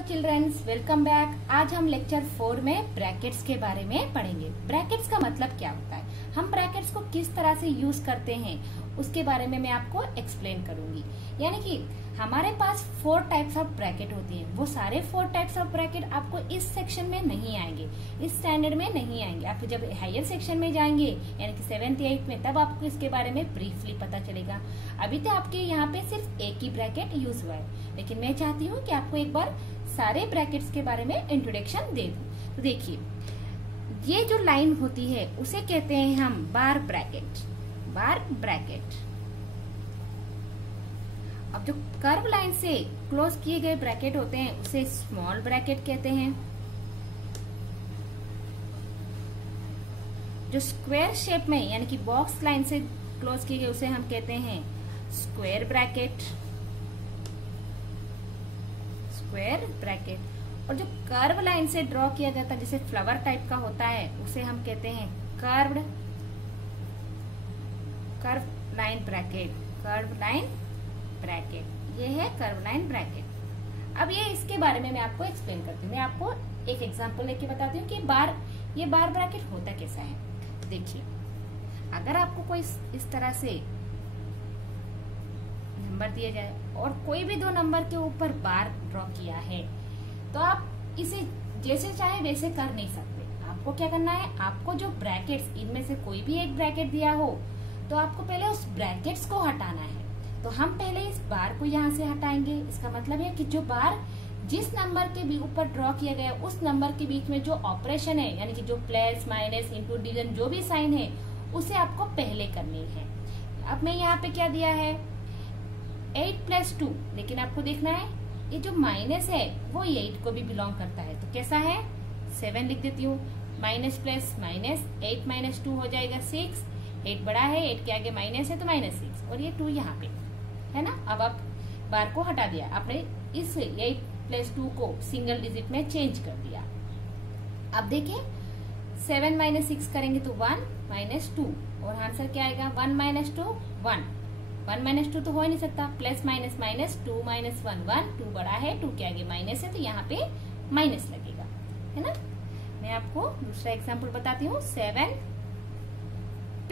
Children's, welcome back. आज हम lecture 4 में ब्रैकेट्स के बारे में पढ़ेंगे। ब्रैकेट्स का मतलब क्या होता है, हम ब्रैकेट्स को किस तरह से यूज करते हैं, उसके बारे में मैं आपको एक्सप्लेन करूंगी। यानी कि हमारे पास 4 टाइप्स ऑफ ब्रैकेट होती हैं। वो सारे 4 टाइप्स ऑफ ब्रैकेट आपको इस सेक्शन में नहीं आएंगे, इस स्टैंडर्ड में नहीं आएंगे। आप जब हायर सेक्शन में जाएंगे यानी कि 7th 8th में, तब आपको इसके बारे में ब्रीफली पता चलेगा। अभी तो आपके यहाँ पे सिर्फ एक ही ब्रैकेट यूज हुआ है, लेकिन मैं चाहती हूँ कि आपको एक बार सारे ब्रैकेट्स के बारे में इंट्रोडक्शन दे दूं। तो देखिए, ये जो लाइन होती है उसे कहते हैं हम बार ब्रैकेट। बार ब्रैकेट। अब जो कर्व लाइन से क्लोज किए गए ब्रैकेट होते हैं उसे स्मॉल ब्रैकेट कहते हैं। जो स्क्वायर शेप में यानी कि बॉक्स लाइन से क्लोज किए गए उसे हम कहते हैं स्क्वायर ब्रैकेट। Square bracket. और जो कर्व लाइन से ड्रॉ किया जाता है, जैसे फ्लावर टाइप का होता है, उसे हम कहते हैं curve line bracket. Curve line bracket, ये है कर्व लाइन ब्रैकेट। अब ये इसके बारे में मैं आपको एक्सप्लेन करती हूँ। मैं आपको एक एग्जांपल लेके बताती हूँ कि ये बार ब्रैकेट होता कैसा है। देखिए, अगर आपको कोई इस तरह से नंबर दिया जाए और कोई भी 2 नंबर के ऊपर बार ड्रॉ किया है, तो आप इसे जैसे चाहे वैसे कर नहीं सकते। आपको क्या करना है, आपको जो ब्रैकेट्स, इनमें से कोई भी एक ब्रैकेट दिया हो तो आपको पहले उस ब्रैकेट्स को हटाना है। तो हम पहले इस बार को यहाँ से हटाएंगे। इसका मतलब है कि जो बार जिस नंबर के भी ऊपर ड्रॉ किया गया, उस नंबर के बीच में जो ऑपरेशन है, यानी कि जो प्लस माइनस इंटू डिवीजन जो भी साइन है, उसे आपको पहले करनी है। अब मैं यहाँ पे क्या दिया है, 8 + 2, लेकिन आपको देखना है ये जो माइनस है वो 8 को भी बिलोंग करता है। तो कैसा है, 7 लिख देती हूँ। माइनस प्लस माइनस, 8 - 2 हो जाएगा 6। 8 बड़ा है, 8 के आगे माइनस है तो -6, और ये 2 यहाँ पे है ना। अब आप बार को हटा दिया, आपने इस 8 + 2 को सिंगल डिजिट में चेंज कर दिया। अब देखिए, 7 - 6 करेंगे तो 1 - 2, और आंसर क्या आएगा, 1 - 2 1। 1 - 2 तो हो ही नहीं सकता। प्लस माइनस माइनस, 2 - 1 1, 2 बड़ा है, 2 के आगे माइनस है तो यहाँ पे माइनस लगेगा, है ना। मैं आपको दूसरा एग्जांपल बताती हूँ। 7 +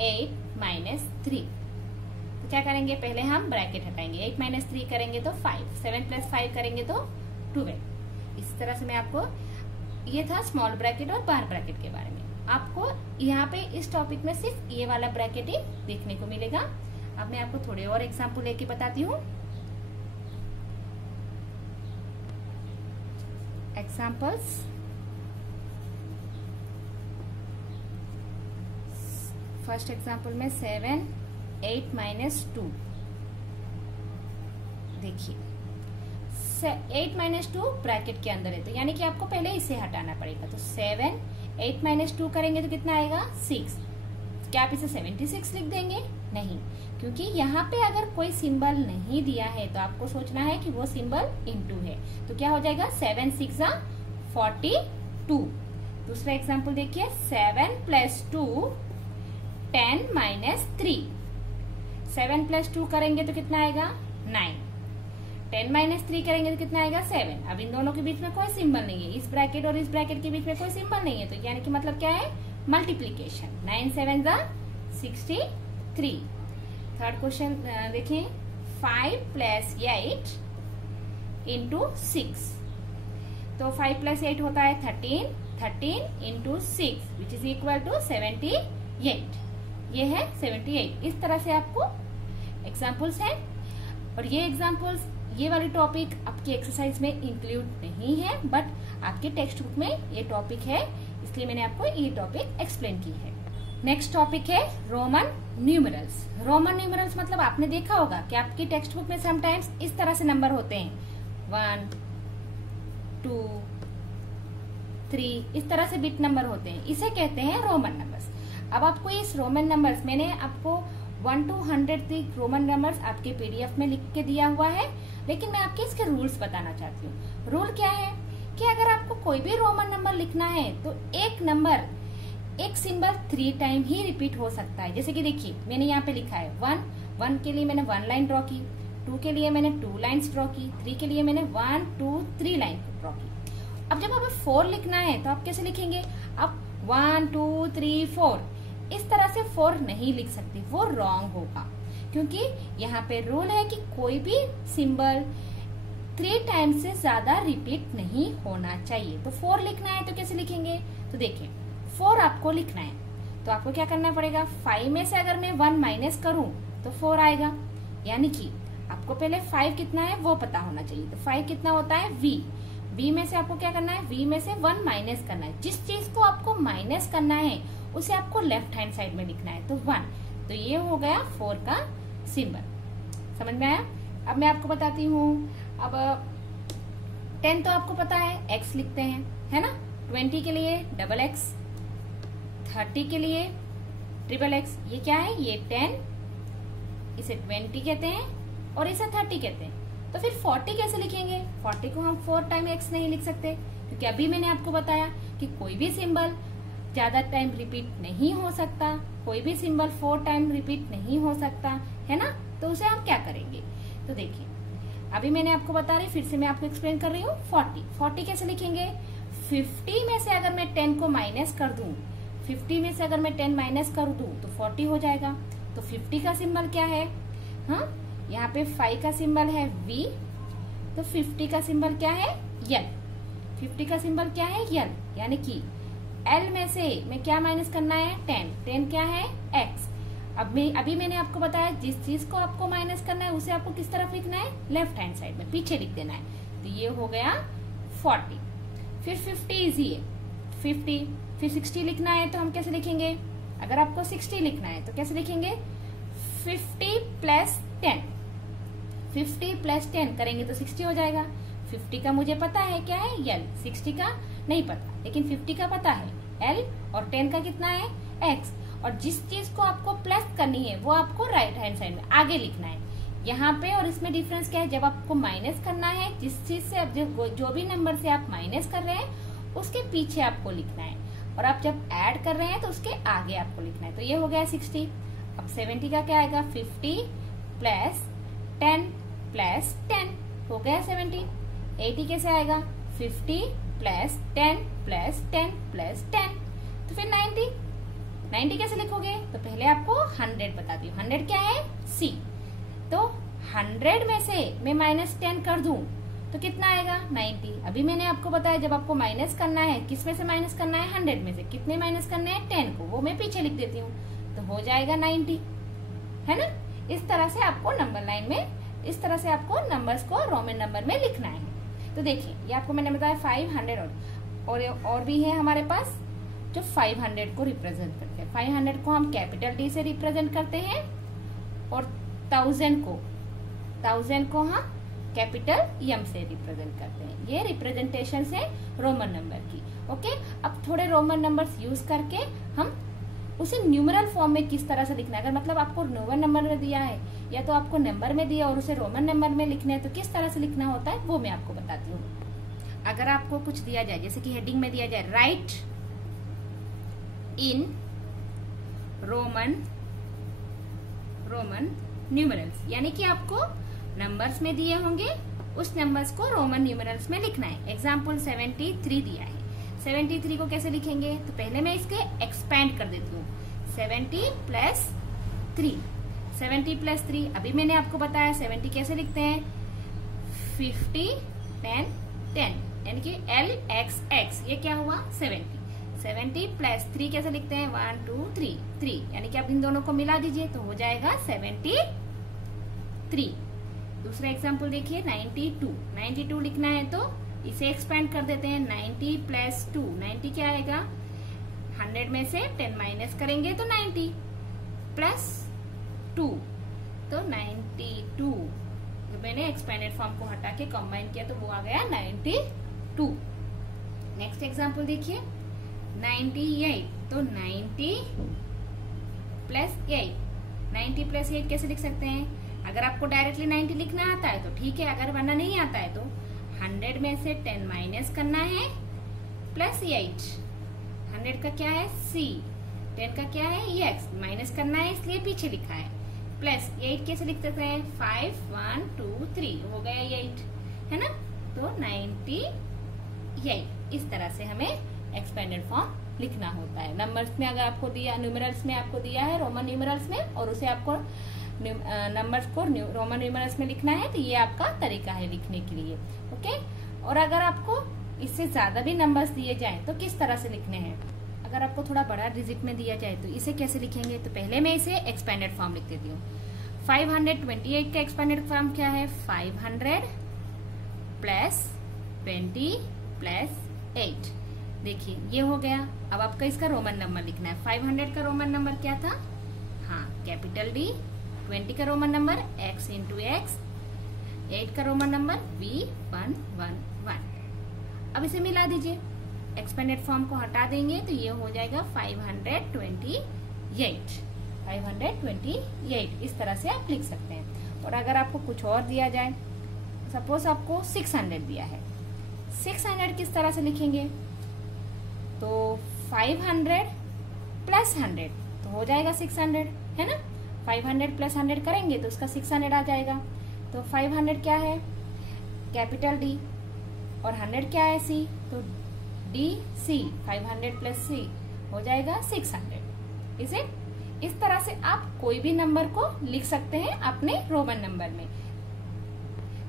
8 - 3। तो क्या करेंगे, पहले हम ब्रैकेट हटाएंगे। 8 - 3 करेंगे तो 5, 7 + 5 करेंगे तो 12। इस तरह से मैं आपको, ये था स्मॉल ब्रैकेट और बार ब्रैकेट के बारे में। आपको यहाँ पे इस टॉपिक में सिर्फ ये वाला ब्रैकेट ही देखने को मिलेगा। अब मैं आपको थोड़े और एग्जांपल लेके बताती हूँ। एग्जांपल्स, फर्स्ट एग्जांपल में 7 8 - 2। देखिए, 8 - 2 ब्रैकेट के अंदर है, तो यानी कि आपको पहले इसे हटाना पड़ेगा। तो 7 8 - 2 करेंगे तो कितना आएगा, 6। क्या आप इसे 76 लिख देंगे, नहीं, क्योंकि यहाँ पे अगर कोई सिंबल नहीं दिया है तो आपको सोचना है कि वो सिंबल इनटू है। तो क्या हो जाएगा, 7 6 42। दूसरा एग्जांपल देखिए, 7 + 2 10 - 3। 7 + 2 करेंगे तो कितना आएगा, 9। 10 - 3 करेंगे तो कितना आएगा, 7। अब इन दोनों के बीच में कोई सिंबल नहीं है, इस ब्रैकेट और इस ब्रैकेट के बीच में कोई सिंबल नहीं है, तो यानी कि मतलब क्या है, मल्टीप्लीकेशन। 9 7 63। थर्ड क्वेश्चन देखिए, 5 + 8 × 6। तो 5 + 8 होता है 13, 13 × 6 विच इज इक्वल टू 78। ये है 78। इस तरह से आपको एग्जाम्पल्स हैं, और ये एग्जाम्पल्स, ये वाली टॉपिक आपकी एक्सरसाइज में इंक्लूड नहीं है, बट आपके टेक्स्ट बुक में ये टॉपिक है, इसलिए मैंने आपको ये टॉपिक एक्सप्लेन की है। नेक्स्ट टॉपिक है रोमन न्यूमरल्स। रोमन न्यूमरल्स मतलब आपने देखा होगा कि आपकी टेक्स्ट बुक में समटाइम्स इस तरह से नंबर होते हैं, 1 2 3, इस तरह से बिट नंबर होते हैं, इसे कहते हैं रोमन नंबर्स। अब आपको इस रोमन नंबर्स, मैंने आपको 1 to 100 तक रोमन नंबर्स आपके PDF में लिख के दिया हुआ है, लेकिन मैं आपके इसके रूल्स बताना चाहती हूँ। रूल क्या है कि अगर आपको कोई भी रोमन नंबर लिखना है तो एक नंबर, एक सिंबल 3 टाइम ही रिपीट हो सकता है। जैसे कि देखिए, मैंने यहाँ पे लिखा है 1 के लिए मैंने 1 लाइन ड्रॉ की, 2 के लिए मैंने 2 लाइन्स ड्रॉ की, 3 के लिए मैंने 1 2 3 लाइन ड्रॉ की। अब जब हमें 4 लिखना है तो आप कैसे लिखेंगे? अब 1 2 3 4 इस तरह से 4 नहीं लिख सकते, वो रॉन्ग होगा, क्योंकि यहाँ पे रूल है कि कोई भी सिंबल 3 टाइम्स से ज्यादा रिपीट नहीं होना चाहिए। तो 4 लिखना है तो कैसे लिखेंगे? तो देखिए 4 आपको लिखना है तो आपको क्या करना पड़ेगा? 5 में से अगर मैं 1 माइनस करूं तो 4 आएगा, यानी कि आपको पहले 5 कितना है वो पता होना चाहिए। तो 5 कितना होता है? v में से आपको क्या करना है? v में से 1 माइनस करना है। जिस चीज को आपको माइनस करना है उसे आपको लेफ्ट हैंड साइड में लिखना है, तो 1। तो ये हो गया 4 का सिंबल। समझ में आया? अब मैं आपको बताती हूँ। अब 10 तो आपको पता है, x लिखते हैं, है ना? 20 के लिए डबल x, 30 के लिए ट्रिपल x। ये क्या है? ये 10, इसे 20 कहते हैं और इसे 30 कहते हैं। तो फिर 40 कैसे लिखेंगे? 40 को हम 4 टाइम x नहीं लिख सकते, क्योंकि अभी मैंने आपको बताया कि कोई भी सिंबल ज्यादा टाइम रिपीट नहीं हो सकता, कोई भी सिंबल 4 टाइम रिपीट नहीं हो सकता, है ना? तो उसे हम क्या करेंगे? तो देखिए अभी मैंने आपको बता रही, फिर से मैं आपको एक्सप्लेन कर रही हूँ। 40 कैसे लिखेंगे? 50 में से अगर मैं 10 को माइनस कर दूं, 50 में से अगर मैं 10 माइनस कर दूं तो 40 हो जाएगा। तो 50 का सिंबल क्या है? हाँ, यहाँ पे 5 का सिंबल है v, तो 50 का सिंबल क्या है? l। 50 का सिंबल क्या है? l, यानी कि l में से मैं क्या माइनस करना है? 10 क्या है? x। अभी मैंने आपको बताया जिस चीज को आपको माइनस करना है उसे आपको किस तरफ लिखना है? लेफ्ट हैंड साइड में, पीछे लिख देना है। तो ये हो गया 40। फिर 50 इजी है, 50। फिर 60 लिखना है तो हम कैसे लिखेंगे? अगर आपको 60 लिखना है तो कैसे लिखेंगे? 50 प्लस 10, 50 प्लस 10 करेंगे तो 60 हो जाएगा। 50 का मुझे पता है क्या है? l। 60 का नहीं पता, लेकिन 50 का पता है l, और 10 का कितना है? x। और जिस चीज को आपको प्लस करनी है वो आपको राइट हैंड साइड में आगे लिखना है। यहाँ पे और इसमें डिफरेंस क्या है? जब आपको माइनस करना है, जिस चीज से जो भी नंबर से आप माइनस कर रहे हैं उसके पीछे आपको लिखना है, और आप जब ऐड कर रहे हैं तो उसके आगे आपको लिखना है। तो ये हो गया 60। अब 70 का क्या आएगा? 50 प्लस 10 प्लस 10 हो गया 70। 80 कैसे आएगा? 50 प्लस 10 प्लस 10 प्लस 10। तो फिर 90 कैसे लिखोगे? तो पहले आपको 100 बताती हूँ। 100 क्या है? c। तो 100 में से मैं माइनस 10 कर दूं तो कितना आएगा? 90। अभी मैंने आपको बताया जब आपको माइनस करना है, किस में से माइनस करना है? 100 में से। कितने माइनस करने हैं? 10 को, वो मैं पीछे लिख देती हूँ, तो हो जाएगा 90, है ना? इस तरह से आपको नंबर लाइन में, इस तरह से आपको नंबर्स को रोमन नंबर में लिखना है। तो देखिए ये आपको मैंने बताया 500 और भी है हमारे पास जो 500 को रिप्रेजेंट करते हैं। 500 को हम कैपिटल डी से रिप्रेजेंट करते हैं और 1000 को हम कैपिटल एम से रिप्रेजेंट करते हैं। ये रिप्रेजेंटेशन है रोमन नंबर की। ओके, अब थोड़े रोमन नंबर्स यूज करके हम उसे न्यूमरल फॉर्म में किस तरह से लिखना है। अगर मतलब आपको रोमन नंबर में दिया है या तो आपको नंबर में दिया और उसे रोमन नंबर में लिखना है तो किस तरह से लिखना होता है वो मैं आपको बताती हूँ। अगर आपको कुछ दिया जाए, जैसे कि हेडिंग में दिया जाए राइट इन रोमन न्यूमरल्स, यानी कि आपको नंबर्स में दिए होंगे उस नंबर्स को रोमन न्यूमरल्स में लिखना है। एग्जाम्पल 73 दिया है। 73 को कैसे लिखेंगे? तो पहले मैं इसके एक्सपैंड कर देती हूँ। 70 प्लस 3, 70 प्लस 3 अभी मैंने आपको बताया 70 कैसे लिखते हैं? 50 10 10, यानी कि LXX, ये क्या हुआ? 70। 70 प्लस 3 कैसे लिखते हैं? 1 2 3 3, यानी कि आप इन दोनों को मिला दीजिए तो हो जाएगा 73। दूसरा एग्जाम्पल देखिए 92 लिखना है तो इसे एक्सपेंड कर देते हैं। 90 प्लस 2, 90 क्या आएगा? 100 में से 10 माइनस करेंगे तो 90 प्लस 2, तो 92। तो मैंने एक्सपेंडेड फॉर्म को हटा के कंबाइन किया तो वो आ गया 92। नेक्स्ट एग्जाम्पल देखिए 98, तो 90 प्लस 8, 90 प्लस 8 कैसे लिख सकते हैं? अगर आपको डायरेक्टली 90 लिखना आता है तो ठीक है, अगर वरना नहीं आता है तो 100 में से 10 माइनस करना है प्लस 8। 100 का क्या है? C, 10 का क्या है? X, माइनस करना है इसलिए पीछे लिखा है। प्लस 8 कैसे लिख सकते हैं, 5 1 2 3 हो गया 8, है ना। तो 98 इस तरह से हमें एक्सपेंडेड फॉर्म लिखना होता है। नंबर्स में अगर आपको दिया, न्यूमरल्स में आपको दिया है रोमन न्यूमरल्स में, और उसे आपको नंबर्स को रोमन न्यूमरल्स में लिखना है, तो ये आपका तरीका है लिखने के लिए। ओके, और अगर आपको इससे ज्यादा भी नंबर्स दिए जाए तो किस तरह से लिखने हैं। अगर आपको थोड़ा बड़ा डिजिट में दिया जाए तो इसे कैसे लिखेंगे, तो पहले मैं इसे एक्सपेंडेड फॉर्म लिख देती हूँ। 528 का एक्सपेंडेड फॉर्म क्या है, 500 प्लस 20 प्लस 8। देखिए ये हो गया। अब आपका इसका रोमन नंबर लिखना है। 500 का रोमन नंबर क्या था, हाँ कैपिटल डी। 20 का Roman number x into x. 8 का रोमन नंबर V111। अब इसे मिला दीजिए, एक्सपेंडेड फॉर्म को हटा देंगे तो ये हो जाएगा 528। इस तरह से आप लिख सकते हैं। और अगर आपको कुछ और दिया जाए, सपोज आपको 600 दिया है, 600 किस तरह से लिखेंगे, तो 500 प्लस 100 तो हो जाएगा 600, है ना। 500 प्लस 100 करेंगे तो उसका 600 आ जाएगा। तो 500 क्या है, कैपिटल डी, और 100 क्या है, सी, तो डी सी, 500 प्लस सी हो जाएगा 600। इसे इस तरह से आप कोई भी नंबर को लिख सकते हैं अपने रोमन नंबर में,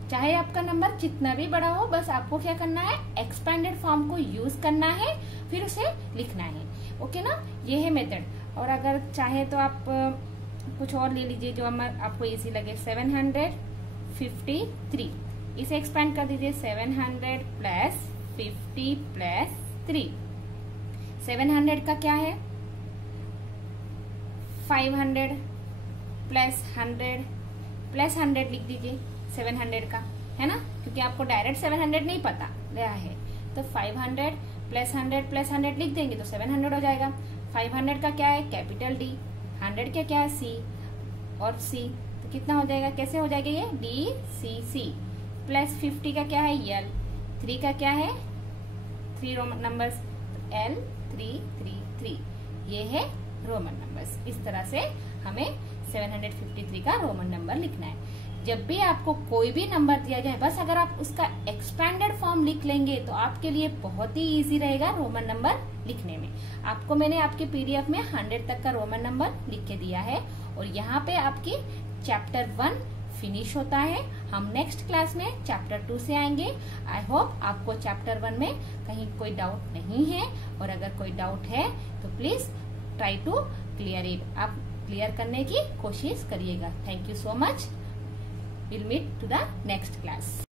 चाहे आपका नंबर कितना भी बड़ा हो। बस आपको क्या करना है, एक्सपेंडेड फॉर्म को यूज करना है, फिर उसे लिखना है। ओके ना, ये है मेथड। और अगर चाहे तो आप कुछ और ले लीजिए जो आपको इजी लगे। 753, इसे एक्सपेंड कर दीजिए। 700 प्लस 50 प्लस 3। 700 का क्या है, 500 प्लस 100 प्लस 100 लिख दीजिए 700 का, है ना, क्योंकि आपको डायरेक्ट 700 नहीं पता रहा है। तो 500 प्लस 100 प्लस 100 लिख देंगे तो 700 हो जाएगा। 500 का क्या है, कैपिटल डी। 100 का क्या है, सी, और सी, तो कितना हो जाएगा, कैसे हो जाएगा ये, डी सी सी। प्लस 50 का क्या है, यल। 3 का क्या है, 3 रोमन नंबर्स, L 333। ये है रोमन नंबर्स। इस तरह से हमें 753 का रोमन नंबर लिखना है। जब भी आपको कोई भी नंबर दिया जाए, बस अगर आप उसका एक्सपेंडेड फॉर्म लिख लेंगे तो आपके लिए बहुत ही इजी रहेगा रोमन नंबर लिखने में। आपको मैंने आपके PDF में 100 तक का रोमन नंबर लिख के दिया है, और यहाँ पे आपकी चैप्टर 1 फिनिश होता है। हम नेक्स्ट क्लास में चैप्टर 2 से आएंगे। आई होप आपको चैप्टर 1 में कहीं कोई डाउट नहीं है, और अगर कोई डाउट है तो please try to clear it. आप क्लियर करने की कोशिश करिएगा। Thank you so much. We'll meet to the next class.